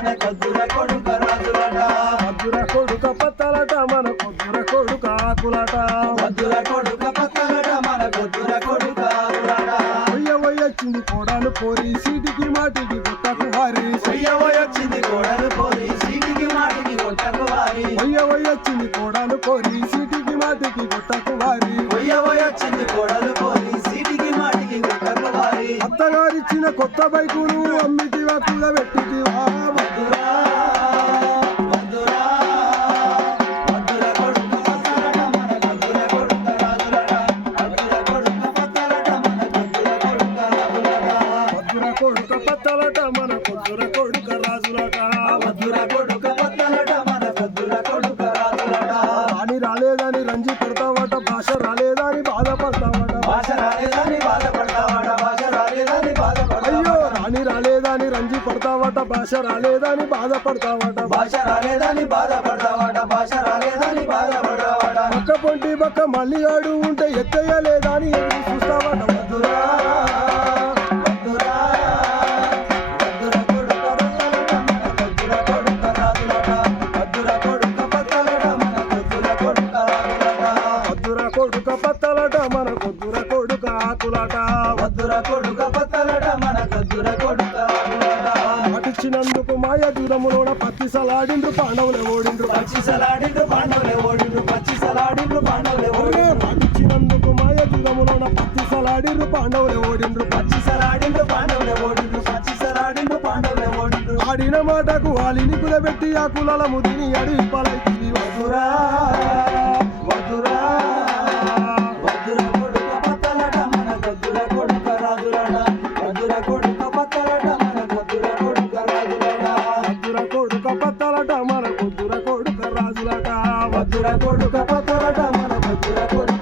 కొద్దుర కొడుక రాజులట. వద్దుర కొడుక పత్తలట మన కొద్దుర కొడుక ఆకులట. కొద్దుర కొడుక పత్తలట మన కొద్దుర కొడుక ఆకులట. వయ్య వయ్యొచ్చింది కోడాలు పోరి సీటికి మాటికి గుట్టకు వారి. వచ్చింది కోడలు పోయి సీటికి మాటికి కొట్టకు వారి. వయ్య వయ్యొచ్చింది కోడాలు పోరి సీటికి మాటికి గుట్టకు వారి. వచ్చింది కోడలు పోయి సీటికి మాటికి కొట్టకు వారి. అత్తగారిచ్చిన కొత్త బైకును అమ్మిటివా కూడా కొడుక పత్తలట మన కొద్దుర కొడుక రాజులట. వద్దుర కొడుక పత్తలట మన కొద్దుర కొడుక రాజులట. రాని రాలేదని రంజి పెడతావట భాష రాలేదని బాధపడతావట. భాష రాలేదని బాధపడతావాడ భాష రాలేదని బాధపడతావాడ అయ్యో రాని రాలేదని రంజి పడతావట భాష రాలేదని బాధపడతావట. భాష రాలేదని బాధపడతావాడ భాష రాలేదని బాధపడతావాడ పక్క పొంటి పక్క మళ్ళీ ఆడు ఉంటే ఎత్తయ్యలేదా అని ఎదురు చూస్తావట. వద్దురా మన కొద్దుర కొడుక ఆకులట వద్దుర కొడుక పత్తలట మన కొద్దుర కొడుక రాజులట మాటిచ్చినందుకు మాయ దూరములోన పత్తి సలాడిండ్రు పాండవులు ఓడిండ్రు. పచ్చి సలాడిండ్రు పాండవులే ఓడిండ్రు పచ్చి సలాడిండ్రు పాండవులే ఓడిండ్రు. మాటిచ్చినందుకు మాయ దూరములోన పత్తి సలాడిండ్రు పాండవులు ఓడిండ్రు. పచ్చి సలాడిండ్రు పాండవులే ఓడిండ్రు పచ్చి సలాడిండ్రు పాండవులే ఓడిండ్రు. ఆడిన మాటకు వాలిని కులబెట్టి ఆ కులాల ముదిని పాలైతివి పత్తలట మన కొద్దుర కొడుక రాజులట. వద్దుర కొడుక పత్తలట మన కొద్దుర కొడుక